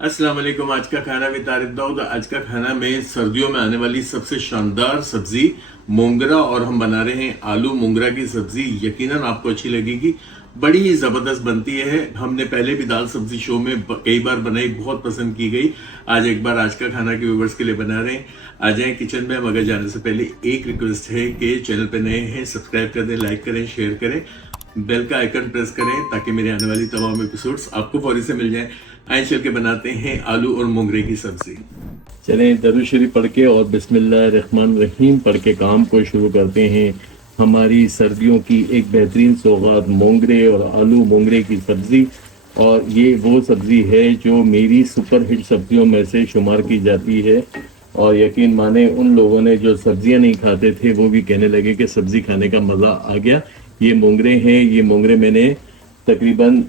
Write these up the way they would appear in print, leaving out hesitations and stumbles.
अस्सलाम वालेकुम। आज का खाना भी तारिक दाऊद। आज का खाना में सर्दियों में आने वाली सबसे शानदार सब्जी मोंगरा, और हम बना रहे हैं आलू मोंगरा की सब्जी। यकीनन आपको अच्छी लगेगी, बड़ी ही जबरदस्त बनती है। हमने पहले भी दाल सब्जी शो में कई बार बनाई, बहुत पसंद की गई। आज एक बार आज का खाना के व्यूवर्स के लिए बना रहे हैं। आ जाएं किचन में। मगर जाने से पहले एक रिक्वेस्ट है कि चैनल पे नए हैं सब्सक्राइब कर दें, लाइक करें, शेयर करें, बेल का आइकन प्रेस करें ताकि मेरे आने वाली तमाम एपिसोड्स आपको फौरी से मिल जाएं। आए चल के बनाते हैं आलू और मोंगरे की सब्जी। चलें दरूद शरीफ पढ़ के और बिस्मिल्लाह रहमान रहीम पढ़ के काम को शुरू करते हैं। हमारी सर्दियों की एक बेहतरीन सौगात मोंगरे और आलू मोंगरे की सब्ज़ी, और ये वो सब्ज़ी है जो मेरी सुपर हिट सब्जियों में से शुमार की जाती है। और यकीन माने उन लोगों ने जो सब्जियां नहीं खाते थे वो भी कहने लगे कि सब्ज़ी खाने का मज़ा आ गया। ये मोंगरे हैं। ये मोंगरे मैंने तकरीबन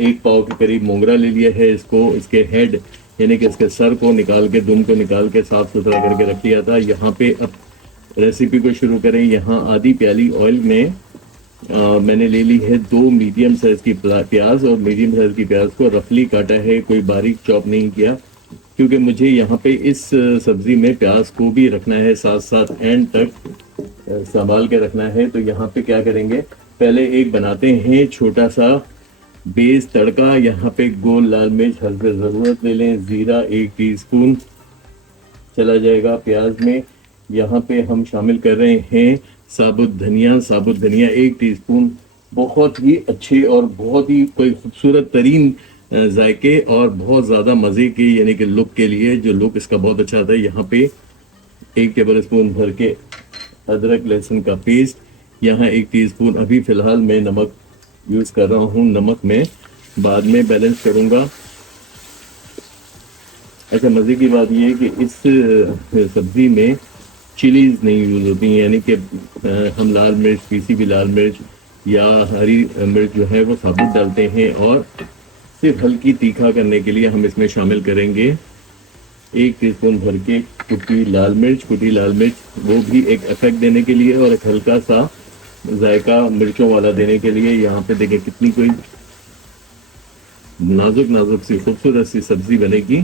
1 पाव के करीब मोंगरा ले लिया है। इसको इसके हेड यानी कि इसके सर को निकाल के, दुम को निकाल के साफ सुथरा करके रख लिया था। यहाँ पे अब रेसिपी को शुरू करें। यहाँ आधी प्याली ऑयल में मैंने ले ली है 2 मीडियम साइज की प्याज, और मीडियम साइज की प्याज को रफली काटा है, कोई बारीक चॉप नहीं किया, क्योंकि मुझे यहाँ पे इस सब्जी में प्याज को भी रखना है, साथ साथ एंड तक संभाल के रखना है। तो यहाँ पे क्या करेंगे, पहले एक बनाते हैं छोटा सा बेस तड़का। यहाँ पे गोल लाल मिर्च हल्के ज़रूरत ले लें, ज़ीरा 1 टीस्पून चला जाएगा प्याज में। यहाँ पे हम शामिल कर रहे हैं साबुत धनिया 1 टीस्पून। बहुत ही अच्छे और बहुत ही कोई खूबसूरत तरीन जायके और बहुत ज़्यादा मज़े के यानी कि लुक के लिए, जो लुक इसका बहुत अच्छा आता है। यहाँ पे 1 टेबल स्पून भर के अदरक लहसुन का पेस्ट। यहाँ 1 टीस्पून अभी फ़िलहाल मैं नमक यूज़ कर रहा हूँ, नमक में बाद में बैलेंस करूँगा। अच्छा, मज़े की बात यह है कि इस सब्ज़ी में चिलीज़ नहीं यूज़ होती हैं, यानी कि हम लाल मिर्च, पीसी भी लाल मिर्च या हरी मिर्च जो है वो साबुत डालते हैं, और सिर्फ हल्की तीखा करने के लिए हम इसमें शामिल करेंगे 1 टीस्पून भर के कुटी लाल मिर्च, वो भी एक इफेक्ट देने के लिए और एक हल्का सा जायका मिर्चों वाला देने के लिए। यहाँ पे देखें कितनी कोई नाजुक सी खूबसूरत सी सब्जी बनेगी।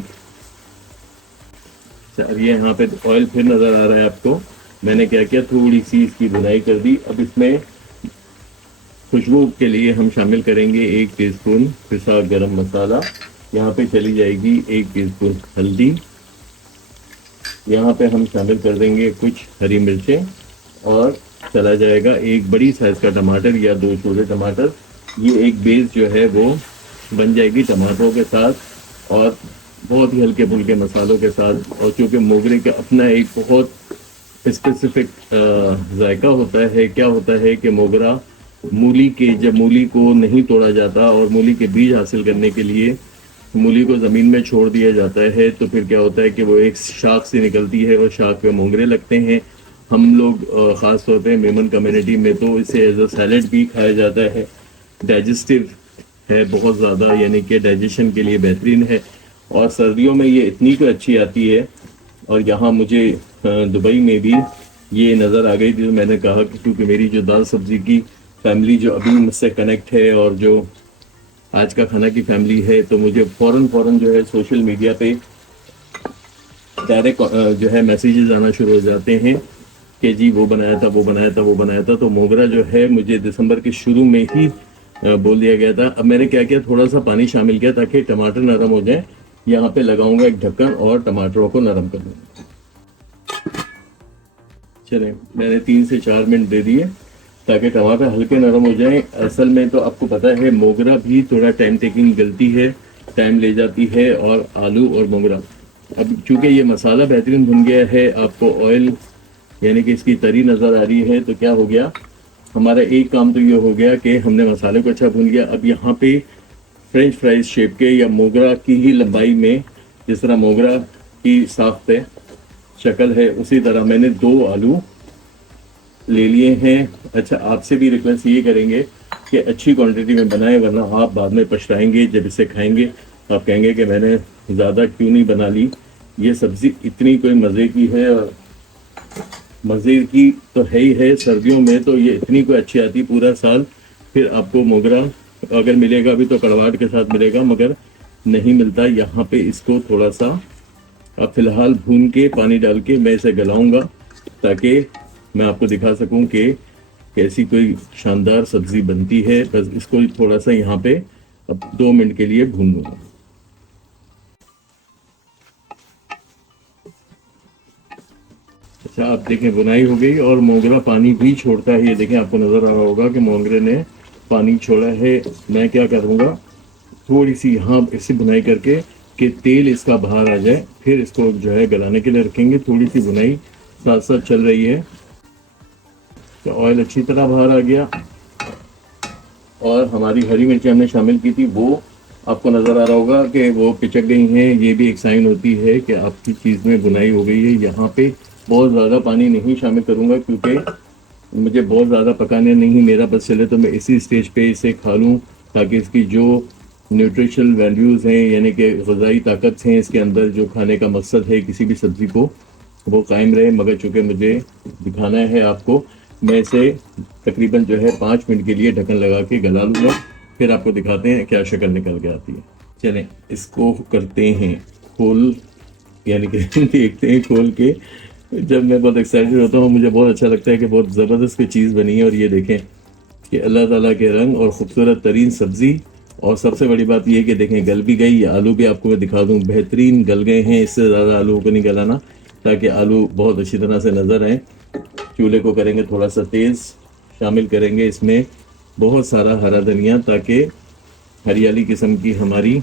अब ये यहाँ पे ऑयल फिर नज़र आ रहा है आपको। मैंने क्या किया, थोड़ी सी इसकी भुनाई कर दी। अब इसमें खुशबू के लिए हम शामिल करेंगे 1 टीस्पून पिसा गरम मसाला। यहाँ पे चली जाएगी 1 टीस्पून हल्दी। यहाँ पे हम शामिल कर देंगे कुछ हरी मिर्चें, और चला जाएगा 1 बड़ी साइज का टमाटर या 2 छोटे टमाटर। ये एक बेस जो है वो बन जाएगी टमाटरों के साथ और बहुत ही हल्के फुल्के मसालों के साथ। और चूँकि मोगरे का अपना एक बहुत स्पेसिफिक जायका होता है। क्या होता है कि मोगरा जब मूली को नहीं तोड़ा जाता और मूली के बीज हासिल करने के लिए मूली को ज़मीन में छोड़ दिया जाता है, तो फिर क्या होता है कि वो एक शाख से निकलती है और शाख पे मोंगरे लगते हैं। हम लोग ख़ास तौर पे मेमन कम्युनिटी में तो इसे एज अ सैलेड भी खाया जाता है। डाइजेस्टिव है बहुत ज़्यादा, यानी कि डाइजेशन के लिए बेहतरीन है, और सर्दियों में ये इतनी तो अच्छी आती है। और यहाँ मुझे दुबई में भी ये नज़र आ गई थी, तो मैंने कहा कि क्योंकि मेरी जो दाल सब्ज़ी की फैमिली जो अभी मुझसे कनेक्ट है और जो आज का खाना की फैमिली है, तो मुझे फ़ौरन जो है सोशल मीडिया पे डायरेक्ट जो है मैसेजेस आना शुरू हो जाते हैं कि जी वो बनाया था। तो मोगरा जो है मुझे दिसंबर के शुरू में ही बोल दिया गया था। अब मैंने क्या किया, थोड़ा सा पानी शामिल किया ताकि टमाटर नरम हो जाए। यहाँ पे लगाऊंगा एक ढक्कन और टमाटरों को नरम कर दूंगा। चलें, मैंने 3 से 4 मिनट दे दिए ताकि टमाटर हल्के नरम हो जाएं। असल में तो आपको पता है मोगरा भी थोड़ा टाइम टेकिंग गलती है, टाइम ले जाती है, और आलू और मोगरा। अब चूँकि ये मसाला बेहतरीन भुन गया है, आपको ऑयल यानी कि इसकी तरी नज़र आ रही है, तो क्या हो गया, हमारा एक काम तो ये हो गया कि हमने मसाले को अच्छा भून लिया। अब यहाँ पे फ्रेंच फ्राइज शेप के या मोगरा की ही लंबाई में, जिस तरह मोगरा की साख्त है, शक्ल है, उसी तरह मैंने 2 आलू ले लिए हैं। अच्छा, आपसे भी रिक्वेस्ट ये करेंगे कि अच्छी क्वांटिटी में बनाएं, वरना आप बाद में पछताएंगे। जब इसे खाएंगे आप कहेंगे कि मैंने ज़्यादा क्यों नहीं बना ली। ये सब्ज़ी इतनी कोई मज़े की है, और मज़े की तो है ही है। सर्दियों में तो ये इतनी कोई अच्छी आती पूरा साल। फिर आपको मोगरा अगर मिलेगा भी तो कड़वाहट के साथ मिलेगा, मगर नहीं मिलता। यहाँ पे इसको थोड़ा सा अब फिलहाल भून के पानी डाल के मैं इसे गलाऊंगा, ताकि मैं आपको दिखा सकूं कि कैसी कोई शानदार सब्जी बनती है। बस इसको थोड़ा सा यहाँ पे अब 2 मिनट के लिए भून लूंगा। अच्छा, आप देखें बुनाई हो गई और मोगरा पानी भी छोड़ता है। ये देखें, आपको नजर आ रहा होगा कि मोगरे ने पानी छोड़ा है। मैं क्या करूँगा, थोड़ी सी यहाँ इससे बुनाई करके कि तेल इसका बाहर आ जाए, फिर इसको जो है गलाने के लिए रखेंगे। थोड़ी सी बुनाई साथ साथ चल रही है। तो ऑयल अच्छी तरह बाहर आ गया और हमारी हरी मिर्ची हमने शामिल की थी, वो आपको नज़र आ रहा होगा कि वो पिचक गई हैं। ये भी एक साइन होती है कि आपकी चीज़ में बुनाई हो गई है। यहाँ पे बहुत ज़्यादा पानी नहीं शामिल करूँगा, क्योंकि मुझे बहुत ज़्यादा पकाने नहीं, मेरा बस चले तो मैं इसी स्टेज पे इसे खा लूँ, ताकि इसकी जो न्यूट्रिशनल वैल्यूज़ हैं, यानी कि ग़िज़ाई ताकत हैं इसके अंदर, जो खाने का मकसद है किसी भी सब्ज़ी को, वो कायम रहे। मगर चूँकि मुझे दिखाना है आपको, मैं इसे तकरीबन जो है 5 मिनट के लिए ढक्कन लगा के गला लूँगा, फिर आपको दिखाते हैं क्या शक्ल निकल के आती है। चलें, इसको करते हैं खोल, यानी कि देखते हैं खोल के। जब मैं बहुत एक्साइटेड होता हूँ, मुझे बहुत अच्छा लगता है कि बहुत ज़बरदस्त कोई चीज़ बनी है। और ये देखें कि अल्लाह ताला के रंग और ख़ूबसूरत तरीन सब्ज़ी, और सबसे बड़ी बात यह है कि देखें गल भी गई। आलू भी आपको मैं दिखा दूँ, बेहतरीन गल गए हैं। इससे ज़्यादा आलू को नहीं गलाना, ताकि आलू बहुत अच्छी तरह से नज़र आए। चूल्हे को करेंगे थोड़ा सा तेज़, शामिल करेंगे इसमें बहुत सारा हरा धनिया, ताकि हरियाली किस्म की हमारी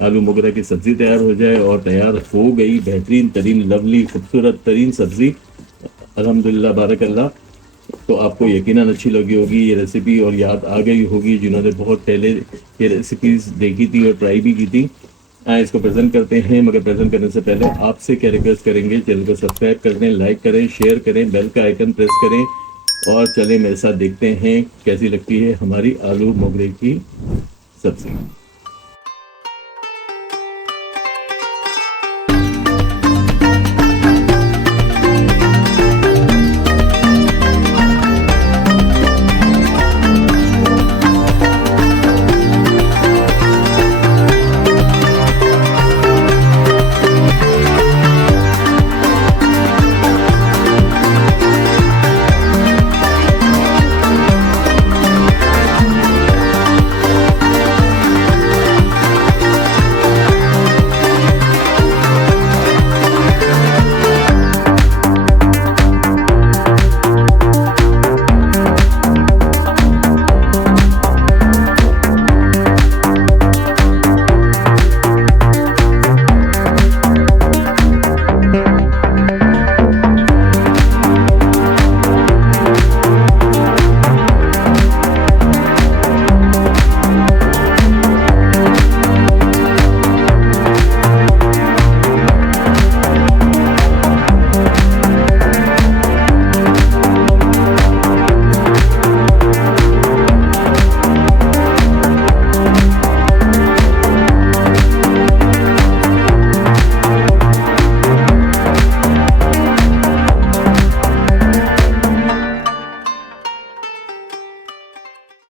आलू मोगरा की सब्ज़ी तैयार हो जाए। और तैयार हो गई बेहतरीन तरीन लवली खूबसूरत तरीन सब्ज़ी, अल्हम्दुलिल्लाह बारकल्लाह। तो आपको यकीनन अच्छी लगी होगी ये रेसिपी, और याद आ गई होगी जिन्होंने बहुत पहले ये रेसिपीज़ देखी थी और ट्राई भी की थी। इसको प्रेजेंट करते हैं, मगर प्रेजेंट करने से पहले आपसे क्या रिक्वेस्ट करेंगे, चैनल को सब्सक्राइब कर दें, लाइक करें, शेयर करें, बेल का आइकन प्रेस करें, और चलें मेरे साथ देखते हैं कैसी लगती है हमारी आलू मोगरे की सब्ज़ी।